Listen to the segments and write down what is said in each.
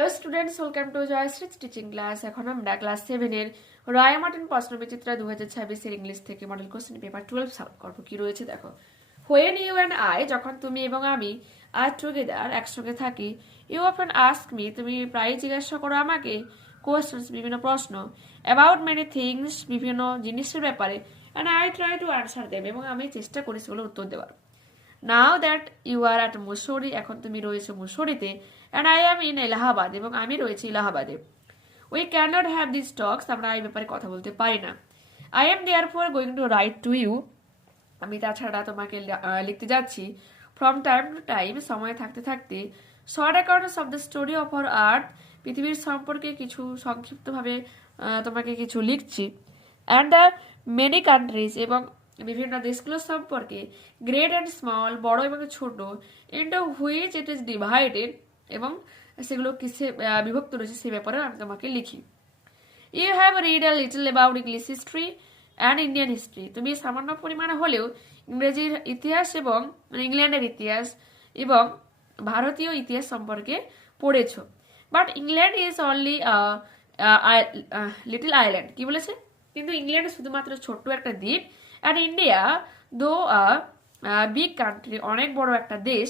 Hello students, welcome to Jayashri's teaching class. এখন আমরা class 7 এর রায় মার্টিন প্রশ্ন বিচিত্রা 2026 এর ইংলিশ থেকে মডেল কোশ্চেন পেপার 12 সলভ করব। কি রয়েছে দেখো। When you and I, যখন তুমি এবং আমি are together, একসঙ্গে থাকি, you often ask me, তুমি প্রায়ই জিজ্ঞাসা করো আমাকে questions, বিভিন্ন প্রশ্ন about many things, বিভিন্ন জিনিসের ব্যাপারে, and I try to answer them, এবং আমি চেষ্টা করি সেগুলোর উত্তর দেওয়ার। Now that you are at Mussoorie, এখন তুমি রয়েছে মুসৌরিতে, and I am in Allahabad, এবং আমি রয়েছি ইলাহাবাদে। We cannot have these talks, আমরা এই ব্যাপারে কথা বলতে পারি না। I am therefore going to write to you, আমি তাছাড়া তোমাকে লিখতে যাচ্ছি। From time to time, সময় থাকতে থাকতে, short accounts of the story of our earth, পৃথিবীর সম্পর্কে কিছু সংক্ষিপ্তভাবে তোমাকে কিছু লিখছি। And the many countries, এবং বিভিন্ন দেশগুলোর সম্পর্কে, গ্রেট অ্যান্ড স্মল, বড় এবং ছোট, into which it is divided, এবং সেগুলো কিসে বিভক্ত রয়েছে সেই ব্যাপারে আমি তোমাকে লিখি। You have read a little about English history and Indian history, তুমি সামান্য পরিমাণে হলেও ইংরেজির ইতিহাস এবং ইংল্যান্ডের ইতিহাস এবং ভারতীয় ইতিহাস সম্পর্কে পড়েছ। But England is only little island, কি বলেছে? কিন্তু ইংল্যান্ড শুধুমাত্র ছোট্ট একটা দ্বীপ। And India, though a big country, অনেক বড় একটা দেশ,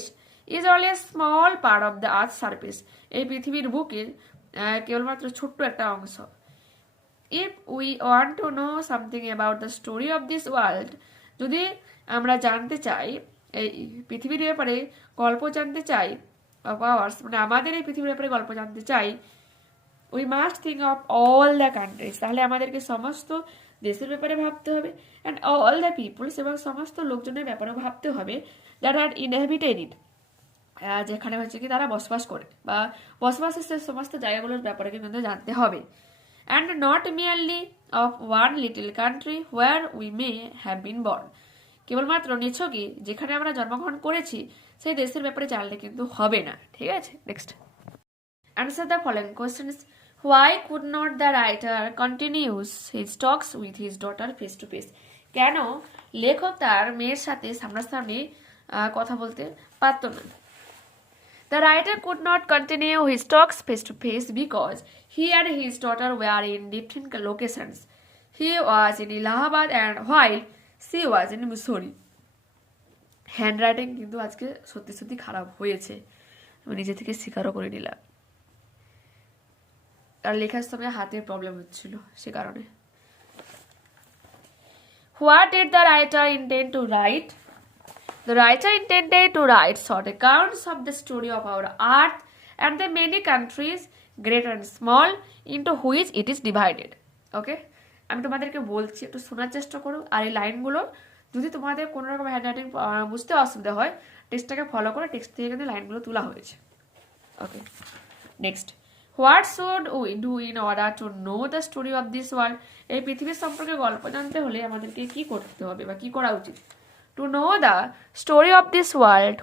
is only a small part of the earth's surface, এই পৃথিবীর বুকের কেবলমাত্র ছোট্ট একটা অংশ। If we want to know something about the story of this world, যদি আমরা জানতে চাই, এই পৃথিবীর ব্যাপারে গল্প জানতে চাই, of ours, মানে আমাদের এই পৃথিবীর ব্যাপারে গল্প জানতে চাই, we must think of all the countries, তাহলে আমাদেরকে সমস্ত দেশের ব্যাপারে ভাবতে হবে, অ্যান্ড অল দ্য পিপলস, এবং সমস্ত লোকজনের ব্যাপারে ভাবতে হবে, দ্যাট আর ইনহ্যাবিটেড ইট, যেখানে হচ্ছে কি তারা বসবাস করে বা বসবাসের সমস্ত জায়গাগুলোর ব্যাপারে কিন্তু জানতে হবে। And not merely of one little country where we may have been born, কেবলমাত্র নিছকই যেখানে আমরা জন্মগ্রহণ করেছি সেই দেশের ব্যাপারে জানলে কিন্তু হবে না। ঠিক আছে, next answer the following questions. Why could not the writer continues his talks with his daughter face to face? কেন লেখক তার মেয়ের সাথে সামনাসামনি কথা বলতে পারত না? The writer could not continue his talks face to face because he and his daughter were in different locations. He was in Allahabad and while she was in Mussoorie. Handwriting কিন্তু আজকে সত্যি সত্যি খারাপ হয়েছে, আমি নিজে থেকে স্বীকারও করে নিলাম, আর লেখার সময় হাতের প্রবলেম হচ্ছিল সে কারণে। What did the writer intend to write? The writer intended to write short accounts of the story of our earth and the many countries, great and small, into which it is divided. Okay? আমি তোমাদেরকে বলছি, একটু শোনার চেষ্টা করো, আর এই লাইনগুলো যদি তোমাদের কোনো রকম হ্যান্ডরাইটিং বুঝতে অসুবিধা হয়, টেক্সটটাকে ফলো করে টেক্সট থেকে কিন্তু লাইনগুলো তোলা হয়েছে। ওকে, next. What should we do in order to know the story of this world? এই পৃথিবীর সম্পর্কে গল্প জানতে হলে আমাদেরকে কি করতে হবে বা কি করা উচিত? To know the story of this world,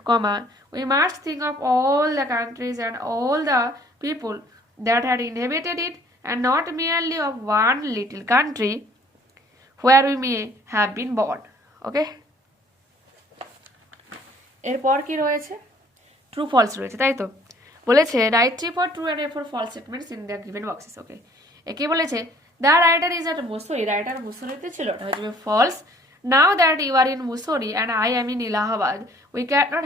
we must think of all the countries and all the people that had inhabited it, and not merely of one little country where we may have been born. Okay? এরপর কি রয়েছে? True false রয়েছে, তাই তো? বলেছে write T for true and for false statements in the given boxes. Okay, একে বলেছে the writer is at Mussoorie, writer মুসৌরিতে ছিল, এটা হচ্ছে false. Now that you are in Mussoorie and I am in Allahabad, we can not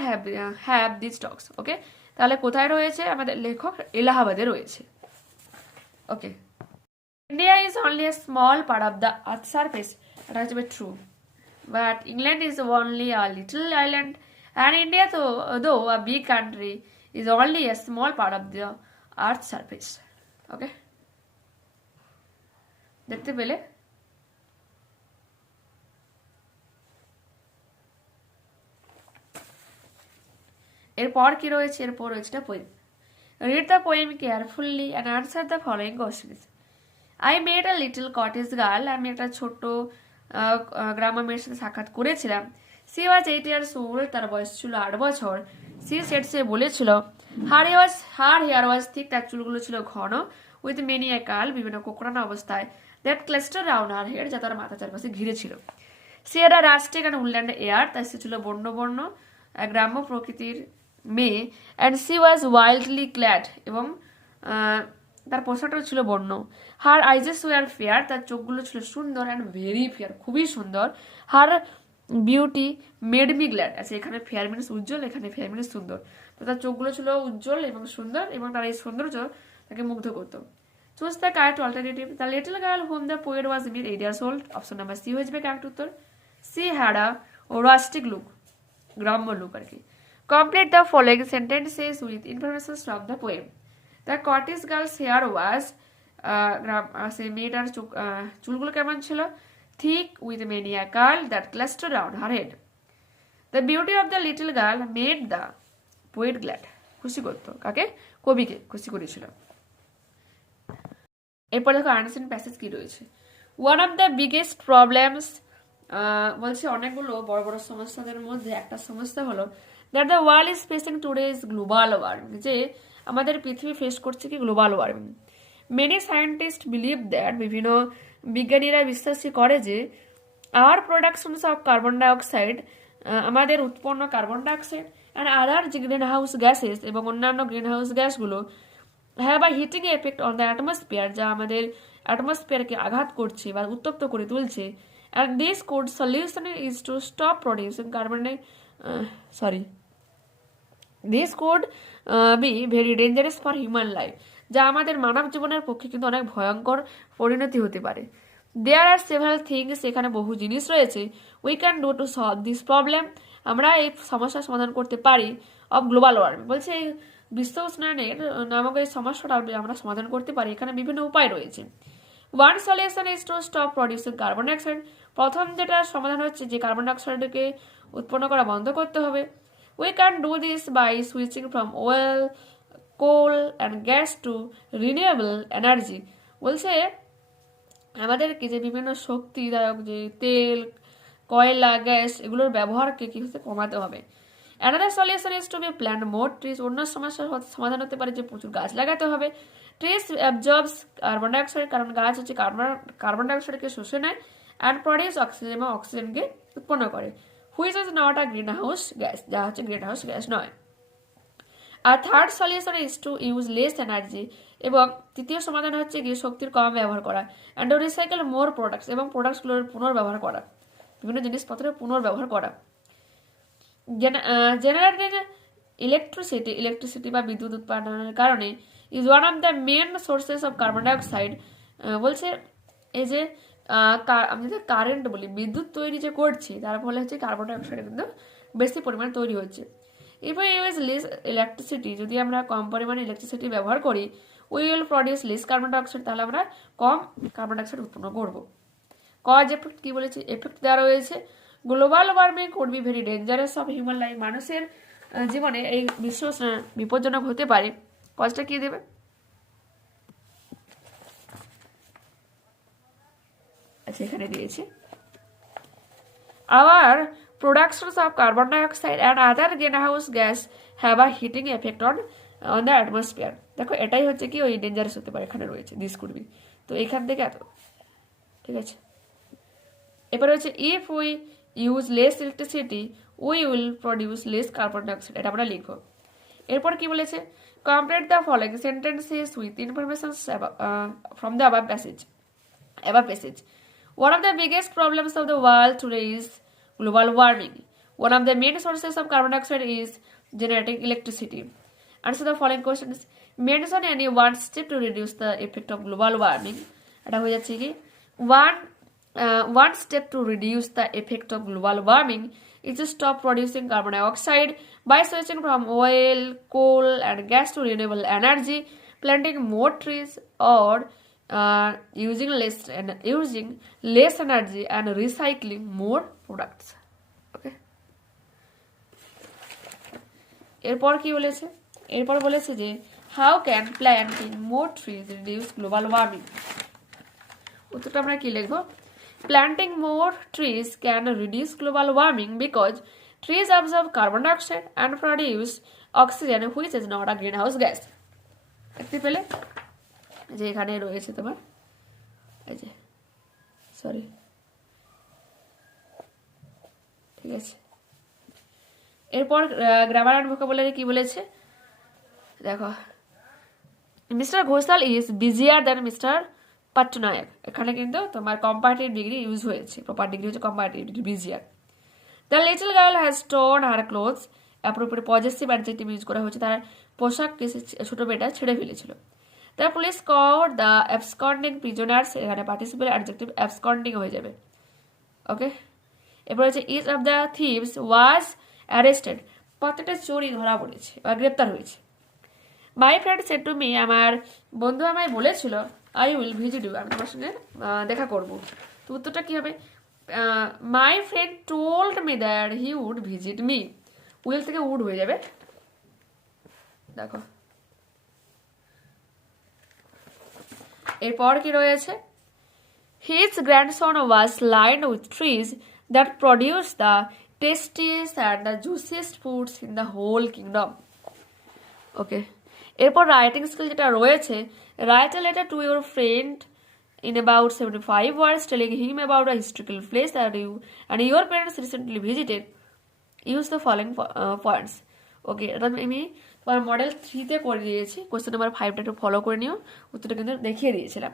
have this talks. Okay, তাহলে কোথায় রয়েছে? আমাদের লেখক এলাহাবাদে রয়েছে। Okay, India is only a small part of the earth surface, এটা হচ্ছে true. But England is only a little island and India though a big country is only a small part of the earth's surface. Okay, দেখতে পেলে? এরপর কি রয়েছে? এরপর রয়েছে একটা poem. Read the poem carefully and answer the following questions. I met a little cottage girl, আমি একটা ছোট্ট গ্রাম্য মেয়ের সাথে সাক্ষাৎ করেছিলাম। She was 8 years old, তার বয়স ছিল 8 বছর। সে বলেছিল হার হেয়ার ওয়াজ থিক, তার চুলগুলো ছিল ঘন, উইথ মেনি এ কার্ল, বিভিন্ন কোকড়ানো অবস্থায়, that cluster round her head, যা তার মাথা চারপাশে ঘিরে ছিল। সে একটা রাস্টিক অ্যান্ড উডল্যান্ড এয়ার, তাই সে ছিল বন্য বন্য গ্রাম্য প্রকৃতির মেয়ে। And C was wildly clad, এবং তার পোশাকটা ছিল বর্ণ। হার আইজেস ওয়ার ফেয়ার, তার চোখগুলো ছিল সুন্দর অ্যান্ড ভেরি ফেয়ার, খুবই সুন্দর। Her beauty made me glad, আচ্ছা এখানে ফেয়ার মিনস উজ্জ্বল, এখানে ফেয়ার মিনস সুন্দর। তো তার চোখগুলো ছিল উজ্জ্বল এবং সুন্দর, এবং তার এই সৌন্দর্য তাকে মুগ্ধ করতো। Choose the correct alternative. The little girl whom the poet was mere 8 years old, option number C হয়ে যাবে কারেক্ট উত্তর। She had a rustic look, গ্রাম্য লুক আর কি। Complete the following sentences with information from the poem. The cottage girl's hair was, সে মেয়েটার চুলগুলো কেমন ছিল? thick with many a curl that clustered around her head. The beauty of the little girl made the poet glad. খুশি করতো কাকে? কবিকে খুশি করেছিল। এরপর দেখো আন্ডারস্ট্যান্ড প্যাসেজ কি রয়েছে। One of the biggest problems, বলছে অনেকগুলো বড় বড় সমস্যাদের মধ্যে একটা সমস্যা হলো that the world is facing today is global warming, যে আমাদের পৃথিবী ফেস করছে কি global warming. Many scientists believe that, বিভিন্ন বিজ্ঞানীরা বিশ্বাসী করে যে our productions of carbon dioxide, আমাদের উৎপন্ন কার্বন ডাইঅক্সাইড অ্যান্ড আদার যে গ্রিন হাউস গ্যাসেস এবং অন্যান্য গ্রিন হাউস গ্যাসগুলো have a heating effect on the atmosphere, যা আমাদের অ্যাটমসফিয়ারকে আঘাত করছে বা উত্তপ্ত করে তুলছে। And this code solution is to stop producing this could be very dangerous for human life, যা আমাদের মানব জীবনের পক্ষে কিন্তু অনেক ভয়ঙ্কর পরিণতি হতে পারে। দেয়ার আর সেভারাল থিংস, এখানে বহু জিনিস রয়েছে। We can do to solve this problem, আমরা এই সমস্যার সমাধান করতে পারি। অফ গ্লোবাল ওয়ার্মিং, বলছে এই বিশ্ব উষ্ণায়নের নামক এই সমস্যাটা আমরা সমাধান করতে পারি, এখানে বিভিন্ন উপায় রয়েছে। One solution is to stop producing carbon dioxide, প্রথম যেটা সমাধান হচ্ছে যে কার্বন ডাইঅক্সাইডকে উৎপন্ন করা বন্ধ করতে হবে। We can do this by switching from oil, coal and gas to renewable energy, বলছে আমাদেরকে যে বিভিন্ন শক্তিদায়ক যে তেল, কয়লা, গ্যাস এগুলোর ব্যবহারকে কি হচ্ছে কমাতে হবে। Another solution is to be plant more trees, অন্য সমস্যার সমাধান হতে পারে যে প্রচুর গাছ লাগাতে হবে। ট্রিজ অ্যাবজর্বস কার্বন ডাইঅক্সাইড, কারণ গাছ হচ্ছে কার্বন ডাইঅক্সাইডকে শুষে নেয়, অ্যান্ড প্রডিউস অক্সিজেন, এবং অক্সিজেনকে উৎপন্ন করে। Which is not a green house gas, যা হচ্ছে গ্রিন হাউস গ্যাস নয়। আর third solution is to use less energy, এবং তৃতীয় সমাধান হচ্ছে গিয়ে শক্তির কম ব্যবহার করা। And to recycle more products, এবং প্রোডাক্টসগুলোর পুনর্ব্যবহার করা, বিভিন্ন জিনিসপত্রের পুনর্ব্যবহার করা। জেনারেটেড ইলেকট্রিসিটি বা বিদ্যুৎ উৎপাদনের কারণে is one of the main sources of carbon dioxide, বলছে এই যে আমি যদি কারেন্ট বলি, বিদ্যুৎ তৈরি যে করছি তার ফলে হচ্ছে কার্বন ডাইঅক্সাইড কিন্তু বেশি পরিমাণে তৈরি হচ্ছে। If you use less electricity, যদি আমরা কম পরিমাণে ইলেকট্রিসিটি ব্যবহার করি, we will produce less carbon dioxide, তাহলে আমরা কম কার্বন ডাইঅক্সাইড উৎপন্ন করবো। কজ এফেক্ট কি বলেছে, এফেক্ট দেওয়া রয়েছে। Global warming could be very dangerous of human life, মানুষের জীবনে এই বিশ্ব বিপজ্জনক হতে পারে। কজটা কি দেবে, আচ্ছা এখানে দিয়েছে hour productions of carbon dioxide and other greenhouse gas have a heating effect on the atmosphere. দেখো এটাই হচ্ছে কি ওই ডেঞ্জারাস হতে পারে, এখানে রয়েছে দিস কুড বি, তো এখান থেকে এত ঠিক আছে। এরপরে হচ্ছে if we use less electricity we will produce less carbon dioxide, এটা আমরা লিখবো। এরপর কি বলেছে, complete the following sentences with information from the above passage. One of the biggest problems of the world today is global warming. One of the main sources of carbon dioxide is generating electricity. Answer the following questions. Mention any one step to reduce the effect of global warming. এটা হয়ে যাচ্ছে কি one step to reduce the effect of global warming is to stop producing carbon dioxide by switching from oil, coal and gas to renewable energy, planting more trees or using less energy and recycling more products. Okay. এরপর কি বলেছে, এরপর বলেছে যে how can planting more trees reduce global warming. উত্তরটা আমরা কি লিখব, planting more trees can reduce global warming because trees absorb carbon dioxide and produce oxygen which is not a greenhouse gas. দেখতে পেলে যে এখানে রয়েছে তোমার এই যে সরি ঠিক আছে। এরপর গ্রামার অ্যান্ড ভোকাবুলারি কি বলেছে দেখো, mister Ghosal is busier than mister Pattanaik, এখানে কিন্তু তোমার কম্পারেটিভ ডিগ্রি ইউজ হয়েছে, প্রপার ডিগ্রি হচ্ছে comparative degree, busier. The little girl has torn her clothes, appropriate possessive adjective use করা হয়েছে, তার পোশাকটি ছোট মেয়েটা ছেড়ে ফেলেছিল। The police caught the absconding prisoners, এখানে পার্টিসিপেল অ্যাডজেক্টিভ অ্যাবসকন্ডিং হয়ে যাবে। ওকে, এরপর হচ্ছে each of the thieves was arrested, প্রত্যেকটা চোরই ধরা পড়েছে বা গ্রেপ্তার হয়েছে। My friend said to me, আমার বন্ধু আমায় বলেছিল, আই উইল ভিজিট ইউ, আমি তোমার সঙ্গে দেখা করবো। তো উত্তরটা কি হবে? My friend told me that he would visit me, will থেকে উড হয়ে যাবে। দেখো এরপর কি রয়েছে? His grandson was lined with trees that produce the tastiest and the juiciest foods in the whole kingdom. Okay, এরপর রাইটিং স্কিল যেটা রয়েছে, write a letter to your friend in about 75 words telling him about a historical place that you and your parents recently visited. Use the following points. ওকে, এটা আমি তোমার model 3 তে করে দিয়েছি, question number 5টা একটু ফলো করে নিও, উত্তরটা কিন্তু দেখিয়ে দিয়েছিলাম।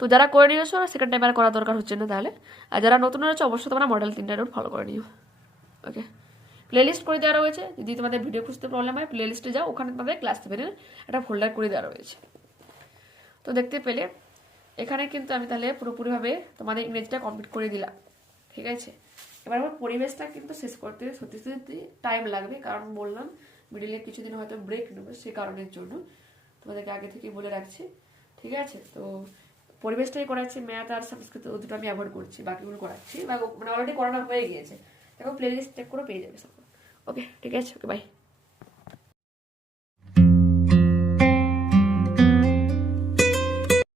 তো যারা করে নিয়েছো সেকেন্ড টাইম আর করার দরকার হচ্ছে না তাহলে, আর যারা নতুন রয়েছে অবশ্যই তোমরা মডেল 3টা একটু ফলো করে নিও। ওকে, প্লেলিস্ট করে দেওয়া রয়েছে, যদি তোমাদের ভিডিও খুঁজতে প্রবলেম হয় প্লেলিস্টে যাও, ওখানে তোমাদের ক্লাস 7-এর একটা ফোল্ডার করে দেওয়া রয়েছে। তো দেখতে পেলে এখানে কিন্তু আমি তাহলে পুরোপুরিভাবে তোমাদের ইংরেজিটা কমপ্লিট করে দিলাম, ঠিক আছে। এবার আমার পরিবেশটা কিন্তু শেষ করতে সত্যি সত্যি টাইম লাগবে, কারণ বললাম মিডিলে কিছুদিন হয়তো ব্রেক নেবে, সেই কারণের জন্য তোমাদেরকে আগে থেকে বলে রাখছি, ঠিক আছে। তো পরিবেশটাই করাচ্ছি, ম্যাথ আর সংস্কৃত দুটো আমি অ্যাভয়েড করছি, বাকিগুলো করাচ্ছি, বা মানে অলরেডি করানো হয়ে গিয়েছে। দেখো প্লে লিস্ট চেক করে পেয়ে যাবে সব। ওকে, ঠিক আছে, ওকে, বাই।